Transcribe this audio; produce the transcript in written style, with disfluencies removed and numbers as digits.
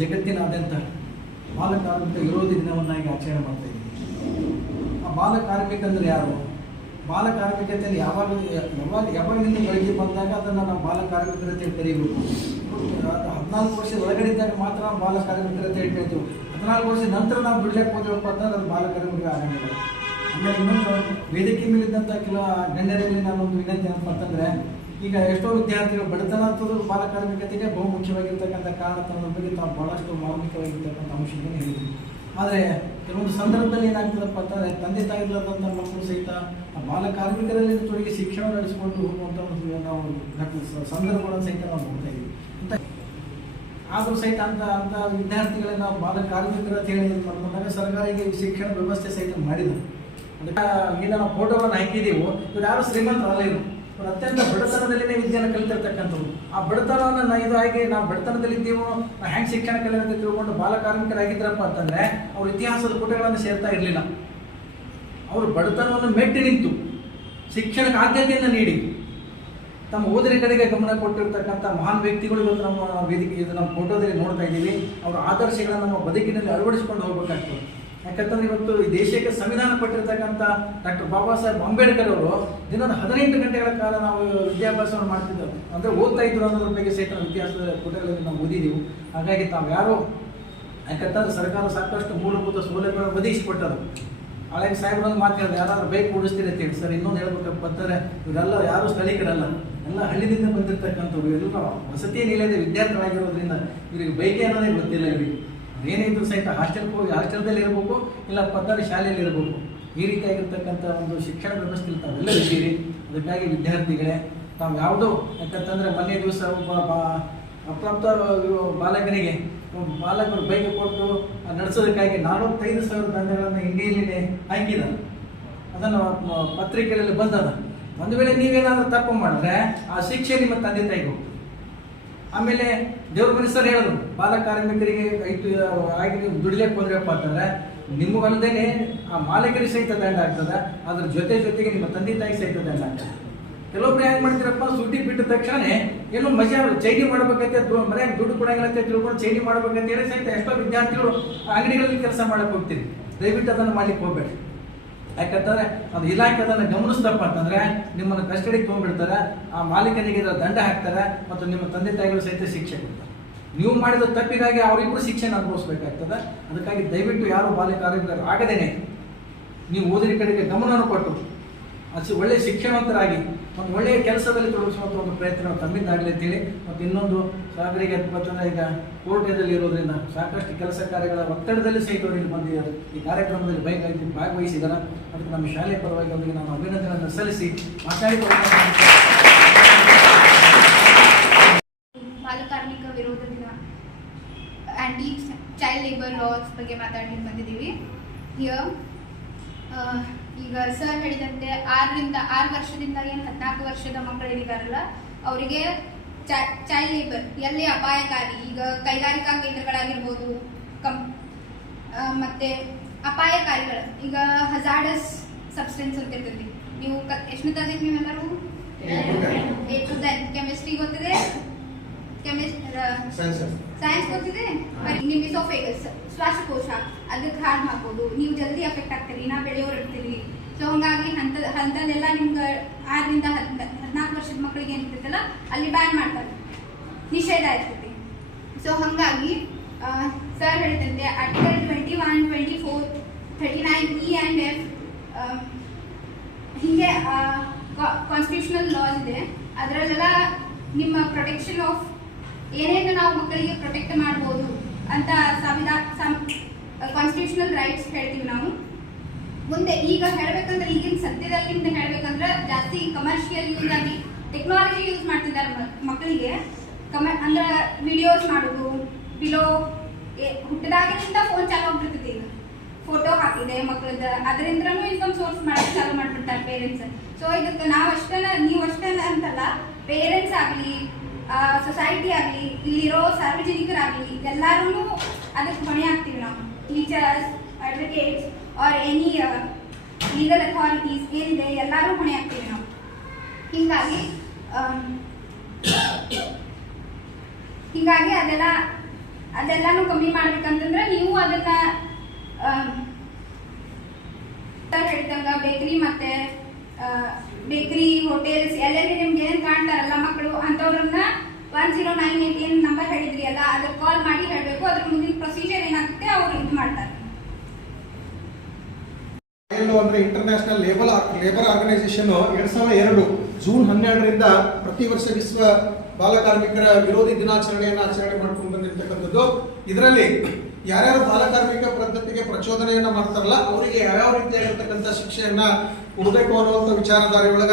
ಜಗತ್ತಿನಾದ್ಯಂತ ಬಾಲ ಕಾರ್ಮಿಕ ವಿರೋಧಿ ದಿನವನ್ನಾಗಿ ಆಚರಣೆ ಮಾಡ್ತಾ ಇದ್ದೀವಿ. ಆ ಬಾಲ ಕಾರ್ಮಿಕ ಅಂದರೆ ಯಾರು? ಬಾಲ ಕಾರ್ಮಿಕತೆಯಲ್ಲಿ ಯಾವಾಗಿನಿಂದ ಬೆಳಗ್ಗೆ ಬಂದಾಗ ಅದನ್ನು ನಾವು ಬಾಲ ಕಾರ್ಮಿಕರತೆ ಕರೀಬೇಕು. 14 ವರ್ಷದ ಒಳಗಡೆ ಇದ್ದಾಗ ಮಾತ್ರ ನಾವು ಬಾಲ ಕಾರ್ಮಿಕರತೆ ಹೇಳ್ತೀವಿ. 14 ವರ್ಷದ ನಂತರ ನಾವು ಬಿಡ್ಲಿಕ್ಕೆ ಹೋದ್ರಪ್ಪ ಅಂತಂದ್ರೆ ಅದು ಬಾಲ ಕಾರ್ಮಿಕ ಆಗಂಗಿಲ್ಲ. ಆಮೇಲೆ ಇನ್ನೊಂದು ವೇದಿಕೆ ಮೇಲಿದ್ದಂಥ ಕೆಲವು ಗಣ್ಯರಲ್ಲಿ ನಾನೊಂದು ವಿನಂತಿ ಏನಪ್ಪ ಅಂತಂದರೆ, ಈಗ ಎಷ್ಟೋ ವಿದ್ಯಾರ್ಥಿಗಳು ಬಡತನ ಅಂತದ್ದು ಬಾಲ ಕಾರ್ಮಿಕತೆಗೆ ಬಹುಮುಖ್ಯವಾಗಿರ್ತಕ್ಕಂಥ ಕಾರಣದ ಬಗ್ಗೆ ತಾವು ಭಾಳಷ್ಟು ಮಾರ್ಮಿಕವಾಗಿರ್ತಕ್ಕಂಥ ಅಂಶಗಳನ್ನು ಹೇಳಿದ್ವಿ. ಆದರೆ ಕೆಲವೊಂದು ಸಂದರ್ಭದಲ್ಲಿ ಏನಾಗ್ತದಪ್ಪ ಅಂತಂದರೆ ತಂದೆ ತಾಯಿಗಳಾದಂಥ ಮಕ್ಕಳು ಸಹಿತ ಬಾಲ ಕಾರ್ಮಿಕರಲ್ಲಿ ತೊಡಗಿ ಶಿಕ್ಷಣ ನಡೆಸಿಕೊಂಡು ಹೋಗುವಂಥ ಒಂದು ನಾವು ಸಂದರ್ಭಗಳನ್ನು ಸಹಿತ ನಾವು ನೋಡ್ತಾ ಇದ್ದೀವಿ. ಆದರೂ ಸಹಿತ ಅಂತ ವಿದ್ಯಾರ್ಥಿಗಳನ್ನ ಬಾಲ ಕಾರ್ಮಿಕರ ಅಂತ ಹೇಳಿ ಮಾಡ್ಕೊಂಡಾಗ ಸರ್ಕಾರ ಈಗ ಶಿಕ್ಷಣ ವ್ಯವಸ್ಥೆ ಸಹಿತ ಮಾಡಿದ. ಅದಕ್ಕೆ ಈಗ ನಾವು ಫೋಟೋಗಳನ್ನು ಹಾಕಿದ್ದೀವಿ. ಇವ್ರು ಯಾರು ಶ್ರೀಮಂತರಲ್ಲ, ಇವರು ಅತ್ಯಂತ ಬಡತನದಲ್ಲಿನೇ ವಿದ್ಯಾನ ಕಲಿತಿರ್ತಕ್ಕಂಥವ್ರು. ಆ ಬಡತನವನ್ನು ಇದು ಆಗಿ ನಾವು ಬಡತನದಲ್ಲಿದ್ದೀವೋ, ನಾವು ಹೆಂಗೆ ಶಿಕ್ಷಣ ಕಲಿಯೋದು ತಿಳ್ಕೊಂಡು ಬಾಲ ಕಾರ್ಮಿಕರಾಗಿದ್ರಪ್ಪ ಅಂತಂದರೆ ಅವ್ರ ಇತಿಹಾಸದ ಪುಟಗಳನ್ನು ಸೇರ್ತಾ ಇರಲಿಲ್ಲ. ಅವರು ಬಡತನವನ್ನು ಮೆಟ್ಟಿ ನಿಂತು ಶಿಕ್ಷಣಕ್ಕೆ ಆದ್ಯತೆಯನ್ನು ನೀಡಿ ತಮ್ಮ ಓದಿನ ಕಡೆಗೆ ಗಮನ ಕೊಟ್ಟಿರ್ತಕ್ಕಂಥ ಮಹಾನ್ ವ್ಯಕ್ತಿಗಳು ಇವತ್ತು ನಮ್ಮ ವೇದಿಕೆ ಇದು ನಮ್ಮ ಫೋಟೋದಲ್ಲಿ ನೋಡ್ತಾ ಇದ್ದೀವಿ. ಅವರ ಆದರ್ಶಗಳನ್ನು ನಮ್ಮ ಬದುಕಿನಲ್ಲಿ ಅಳವಡಿಸಿಕೊಂಡು ಹೋಗಬೇಕಾಗ್ತದೆ. ಯಾಕಂತಂದ್ರೆ ಇವತ್ತು ಈ ದೇಶಕ್ಕೆ ಸಂವಿಧಾನ ಕೊಟ್ಟಿರ್ತಕ್ಕಂಥ ಡಾಕ್ಟರ್ ಬಾಬಾ ಸಾಹೇಬ್ ಅಂಬೇಡ್ಕರ್ ಅವರು ದಿನದ 18 ಗಂಟೆಗಳ ಕಾಲ ನಾವು ವಿದ್ಯಾಭ್ಯಾಸವನ್ನು ಮಾಡ್ತಿದ್ದೆವು, ಅಂದರೆ ಓದ್ತಾ ಇದ್ರು ಅನ್ನೋದ್ರ ಬಗ್ಗೆ ಸಹಿತ ಇತಿಹಾಸದ ಪುಟಗಳಲ್ಲಿ ನಾವು ಓದಿದ್ದೀವಿ. ಹಾಗಾಗಿ ತಾವು ಯಾರು, ಯಾಕಂತಂದ್ರೆ ಸರ್ಕಾರ ಸಾಕಷ್ಟು ಮೂಲಭೂತ ಸೌಲಭ್ಯಗಳನ್ನು ಒದಗಿಸಿಕೊಟ್ಟರು. ಹಳೆಯ ಸಾಹೇಬ್ರೊಂದು ಮಾತು ಹೇಳಿದೆ, ಯಾರಾದ್ರೂ ಬೈಕ್ ಓಡಿಸ್ತೀರಿ ಅಂತ ಹೇಳಿ. ಸರ್ ಇನ್ನೊಂದು ಹೇಳ್ಬೇಕಪ್ಪ ಅಂತಂದರೆ ಇವರೆಲ್ಲ ಯಾರು ಸ್ಥಳೀಕರಲ್ಲ, ಎಲ್ಲ ಹಳ್ಳಿದಿಂದ ಬಂದಿರತಕ್ಕಂಥವ್ರು, ಎಲ್ಲ ವಸತಿ ನಿಲಯದ ವಿದ್ಯಾರ್ಥಿಗಳಾಗಿರೋದ್ರಿಂದ ಇವರಿಗೆ ಬೈಕೆ ಅನ್ನೋದೇ ಗೊತ್ತಿಲ್ಲ. ಇವರಿಗೆ ಏನಿದ್ರು ಸಹಿತ ಹಾಸ್ಟೆಲ್ದಲ್ಲಿ ಇರಬೇಕು, ಇಲ್ಲ ಪದ್ಧತಿ ಶಾಲೆಯಲ್ಲಿ ಇರಬೇಕು. ಈ ರೀತಿಯಾಗಿರ್ತಕ್ಕಂಥ ಒಂದು ಶಿಕ್ಷಣ ವ್ಯವಸ್ಥೆಯಲ್ಲಿ ತಾವೆಲ್ಲ ಇದ್ದೀರಿ. ಅದಕ್ಕಾಗಿ ವಿದ್ಯಾರ್ಥಿಗಳೇ ತಾವು ಯಾವುದೋ, ಯಾಕಂತಂದರೆ ಮೊನ್ನೆ ದಿವಸ ಒಬ್ಬ ಅಪ್ರಾಪ್ತ ಬಾಲಕನಿಗೆ ಬಾಲಕರು ಬೈಕ್ ಕೊಟ್ಟು ನಡೆಸೋದಕ್ಕಾಗಿ 45,000 ದಂಡಗಳನ್ನು ಇಂಡಿಯಲ್ಲಿ ಹಾಕಿದ್ದಾರೆ. ಅದನ್ನು ಪತ್ರಿಕೆಗಳಲ್ಲಿ ಬಂದದ. ಒಂದು ವೇಳೆ ನೀವೇನಾದರೂ ತಪ್ಪು ಮಾಡಿದ್ರೆ ಆ ಶಿಕ್ಷೆ ನಿಮ್ಮ ತಂದೆ ತಾಯಿಗೆ ಹೋಗ್ತದೆ. ಆಮೇಲೆ ದೇವ್ರ ಮನುಷ್ಯರು ಹೇಳೋದು, ಬಾಲ ಕಾರ್ಮಿಕರಿಗೆ ಆಗಿ ನೀವು ದುಡಿಲಿಕ್ಕೆ ಹೋದ್ರಪ್ಪ ಅಂತಂದ್ರೆ ನಿಮಗಲ್ಲದೇನೆ ಆ ಮಾಲೀಕರಿಗೆ ಸಹಿತ ದಂಡ ಆಗ್ತದೆ. ಅದ್ರ ಜೊತೆಗೆ ನಿಮ್ಮ ತಂದೆ ತಾಯಿ ಸಹಿತ ದಂಡ ಆಗ್ತದೆ. ಕೆಲವೊಬ್ರು ಹೆಂಗೆ ಮಾಡ್ತೀರಪ್ಪ, ಸುಟ್ಟಿ ಬಿಟ್ಟ ತಕ್ಷಣ ಏನೋ ಮಜಾ ಚೈನಿ ಮಾಡ್ಬೇಕಂತೆ, ಮನೆಯಾಗ ದುಡ್ಡು ಕೊಡಂಗಿಲ್ಲ ಅಂತ ತಿಳ್ಕೊಂಡು ಚೈನಿ ಮಾಡ್ಬೇಕಂತ ಹೇಳಿ ಸಹಿತ ಎಷ್ಟೋ ವಿದ್ಯಾರ್ಥಿಗಳು ಅಂಗಡಿಗಳಲ್ಲಿ ಕೆಲಸ ಮಾಡಕ್ಕೆ ಹೋಗ್ತೀರಿ. ದಯವಿಟ್ಟು ಅದನ್ನು ಮಾಡ್ಲಿಕ್ಕೆ ಹೋಗ್ಬೇಡಿ. ಯಾಕಂತಂದ್ರೆ ಅದು ಇಲಾಖೆ ಅದನ್ನು ಗಮನಿಸ್ತಪ್ಪ ಅಂತಂದ್ರೆ ನಿಮ್ಮನ್ನು ಕಸ್ಟಡಿಗೆ ತೊಗೊಂಡ್ಬಿಡ್ತಾರೆ, ಆ ಮಾಲೀಕನಿಗೆ ದಂಡ ಹಾಕ್ತಾರೆ ಮತ್ತು ನಿಮ್ಮ ತಂದೆ ತಾಯಿಗಳು ಸಹಿತ ಶಿಕ್ಷೆ ಕೊಡ್ತಾರೆ. ನೀವು ಮಾಡಿದ ತಪ್ಪಿಗಾಗಿ ಅವರಿಬ್ಬರು ಶಿಕ್ಷೆನ ಅನುಭವಿಸ್ಬೇಕಾಗ್ತದೆ. ಅದಕ್ಕಾಗಿ ದಯವಿಟ್ಟು ಯಾರು ಬಾಲ ಕಾರ್ಮಿಕರು ಆಗದೇನೆ ನೀವು ಓದಿನ ಕಡೆಗೆ ಗಮನವನ್ನು ಕೊಟ್ಟು ಒಳ್ಳೆಯ ಶಿಕ್ಷಣವಂತರಾಗಿ ಒಂದು ಒಳ್ಳೆಯ ಕೆಲಸದಲ್ಲಿ ತೊಡಗಿಸುವಂಥ ಒಂದು ಪ್ರಯತ್ನ ತಮ್ಮಿಂದಾಗಲಿ ಅಂತೇಳಿ. ಮತ್ತು ಇನ್ನೊಂದು ಸಾಗರಿಗೆ ಅಂತಂದರೆ ಈಗ ಕೋರ್ಟದಲ್ಲಿ ಇರೋದ್ರಿಂದ ಸಾಕಷ್ಟು ಕೆಲಸ ಕಾರ್ಯಗಳ ಒತ್ತಡದಲ್ಲಿ ಸಹಿತ ಇಲ್ಲಿ ಬಂದಿದ್ದಾರೆ. ಈ ಕಾರ್ಯಕ್ರಮದಲ್ಲಿ ಭಾಗವಹಿಸಿದ್ದಾರೆ. ಅದಕ್ಕೆ ನಮ್ಮ ಶಾಲೆಯ ಪರವಾಗಿ ಅವರಿಗೆ ನಾನು ಅಭಿನಂದನೆಗಳನ್ನು ಸಲ್ಲಿಸಿ ಬಾಲ ಕಾರ್ಮಿಕ ವಿರೋಧ ದಿನ ಆ್ಯಂಟಿ ಚೈಲ್ಡ್ ಲೇಬರ್ ಲಾಸ್ ಬಗ್ಗೆ ಮಾತಾಡಲಿಕ್ಕೆ ಬಂದಿದ್ದೀವಿ. ಈಗ ಸರ್ ಹೇಳಿದಂತೆ 6 ವರ್ಷದಿಂದ ಏನು 14 ವರ್ಷದ ಮಕ್ಕಳಿದ್ದಾರಲ್ಲ ಅವರಿಗೆ ಚೈಲ್ಡ್ ಲೇಬರ್ ಎಲ್ಲಿ ಅಪಾಯಕಾರಿ, ಈಗ ಕೈಗಾರಿಕಾ ಕೇಂದ್ರಗಳಾಗಿರ್ಬೋದು, ಮತ್ತೆ ಅಪಾಯಕಾರಿಗಳು, ಈಗ ಹಜಾರ್ಡಸ್ ಸಬ್ಸ್ಟೆನ್ಸ್ ಅಂತ ಇರ್ತೈತಿ. ನೀವು ಎಷ್ಟು ತಂದಿದ್ದು ನೀವೆಲ್ಲರೂ ಕೆಮಿಸ್ಟ್ರಿ ಗೊತ್ತಿದೆ, ಸೈನ್ಸ್ ಗೊತ್ತಿದೆ, ನಿಮ್ಮ ಇಸೋಫೇಗಸ್ ಶ್ವಾಸಕೋಶ ಅದಕ್ಕೆ ಹಾಳು ಮಾಡ್ಬೋದು. ನೀವು ಜಲ್ದಿ ಅಫೆಕ್ಟ್ ಆಗ್ತೀರಿ, ನಾ ಬೆಳೆಯೋರು ಇರ್ತೀರಿ. ಸೊ ಹಂಗಾಗಿ ಹಂತಲ್ಲೆಲ್ಲ ನಿಮ್ಗೆ 6 ರಿಂದ 14 ವರ್ಷದ ಮಕ್ಕಳಿಗೆ ಏನಿರ್ತೈತಲ್ಲ ಅಲ್ಲಿ ಬ್ಯಾನ್ ಮಾಡ್ತಾರೆ, ನಿಷೇಧ ಇರ್ತೈತಿ. ಸೊ ಹಂಗಾಗಿ ಸರ್ ಹೇಳ್ತಂತೆ ಆರ್ಟಿಕಲ್ 21, 24, 39E and F ಹೀಗೆ ಕಾನ್ಸ್ಟಿಟ್ಯೂಷನಲ್ ಲಾಸ್ ಇದೆ. ಅದರಲ್ಲೆಲ್ಲ ನಿಮ್ಮ ಪ್ರೊಟೆಕ್ಷನ್ ಆಫ್ ಏನೇನು ನಾವು ಮಕ್ಕಳಿಗೆ ಪ್ರೊಟೆಕ್ಟ್ ಮಾಡ್ಬೋದು ಅಂತ ಕಾನ್ಸ್ಟಿಟ್ಯೂಷನಲ್ ರೈಟ್ಸ್ ಹೇಳ್ತೀವಿ ನಾವು. ಮುಂದೆ ಈಗ ಹೇಳ್ಬೇಕಂದ್ರೆ ಈಗಿನ ಸದ್ಯದಲ್ಲಿ ಹೇಳ್ಬೇಕಂದ್ರೆ ಜಾಸ್ತಿ ಕಮರ್ಷಿಯಲ್ ಯೂಸ್ ಆಗಿ ಟೆಕ್ನಾಲಜಿ ಯೂಸ್ ಮಾಡ್ತಿದ್ದಾರೆ ಮಕ್ಕಳಿಗೆ. ಅಂದ್ರೆ ವಿಡಿಯೋಸ್ ಮಾಡೋದು, ಬಿಲೋ ಹುಟ್ಟಿದಾಗಿನಿಂದ ಫೋನ್ ಚಾಲು ಆಗ್ಬಿಡ್ತೈತಿ. ಈಗ ಫೋಟೋ ಹಾಕಿದೆ ಮಕ್ಕಳದ, ಅದರಿಂದನೂ ಇನ್ಕಮ್ ಸೋರ್ಸ್ ಮಾಡೋದು ಚಾಲು ಮಾಡ್ಬಿಡ್ತಾರೆ ಪೇರೆಂಟ್ಸ್. ಸೊ ಇದಕ್ಕೆ ನೀವು ಅಷ್ಟೇ ಅಂತಲ್ಲ, ಪೇರೆಂಟ್ಸ್ ಆಗಲಿ, ಸೊಸೈಟಿ ಆಗಲಿ, ಇಲ್ಲಿರೋ ಸಾರ್ವಜನಿಕರಾಗಲಿ ಎಲ್ಲರೂ ಅದಕ್ಕೆ ಹೊಣೆ ಆಗ್ತೀವಿ ನಾವು. Teachers, advocates R any legal authorities ಏನಿದೆ ಎಲ್ಲರೂ ಹೊಣೆ ಆಗ್ತೀವಿ ನಾವು. ಹೀಗಾಗಿ ಅದೆಲ್ಲಾನು ಕಮ್ಮಿ ಮಾಡ್ಬೇಕಂತಂದ್ರೆ ನೀವು ಅದನ್ನ ಹೇಳಿದಂಗ ಬೇಕರಿ ಮತ್ತೆ ಬೇಕರಿ ಹೋಟೆಲ್ಸ್ ಎಲ್ಲೆಲ್ಲಿ ನಿಮ್ಗೆ ಏನ್ ಕಾಣ್ತಾರಲ್ಲ ಮಕ್ಕಳು ಅಂತವ್ರನ್ನ 1098 ಏನ್ ನಂಬರ್ ಹೇಳಿದ್ರಿ ಅಲ್ಲ ಅದಕ್ಕೆ ಕಾಲ್ ಮಾಡಿ ಹೇಳಬೇಕು. ಅದ್ರ ಮುಂದಿನ ಪ್ರೊಸೀಜರ್ ಏನಾಗುತ್ತೆ ಅವ್ರು ಇದು ಮಾಡ್ತಾರೆ. ಅಂದ್ರೆ ಇಂಟರ್ನ್ಯಾಷನಲ್ ಲೇಬರ್ ಆರ್ಗನೈಸೇಷನ್ 2002 ಜೂನ್ 12ರಿಂದ ಪ್ರತಿ ವರ್ಷ ವಿಶ್ವ ಬಾಲಕಾರ್ಮಿಕರ ವಿರೋಧಿ ದಿನಾಚರಣೆಯನ್ನು ಆಚರಣೆ ಮಾಡ್ಕೊಂಡು ಬಂದಿರತಕ್ಕಂಥದ್ದು. ಇದರಲ್ಲಿ ಯಾರ್ಯಾರು ಬಾಲಕಾರ್ಮಿಕ ಪದ್ಧತಿಗೆ ಪ್ರಚೋದನೆಯನ್ನ ಮಾಡ್ತಾರಲ್ಲ ಅವರಿಗೆ ಯಾವ ರೀತಿಯಾಗಿರ್ತಕ್ಕಂಥ ಶಿಕ್ಷೆಯನ್ನ ಕೊಡಬೇಕು ಅನ್ನುವಂಥ ವಿಚಾರಧಾರೆ ಒಳಗ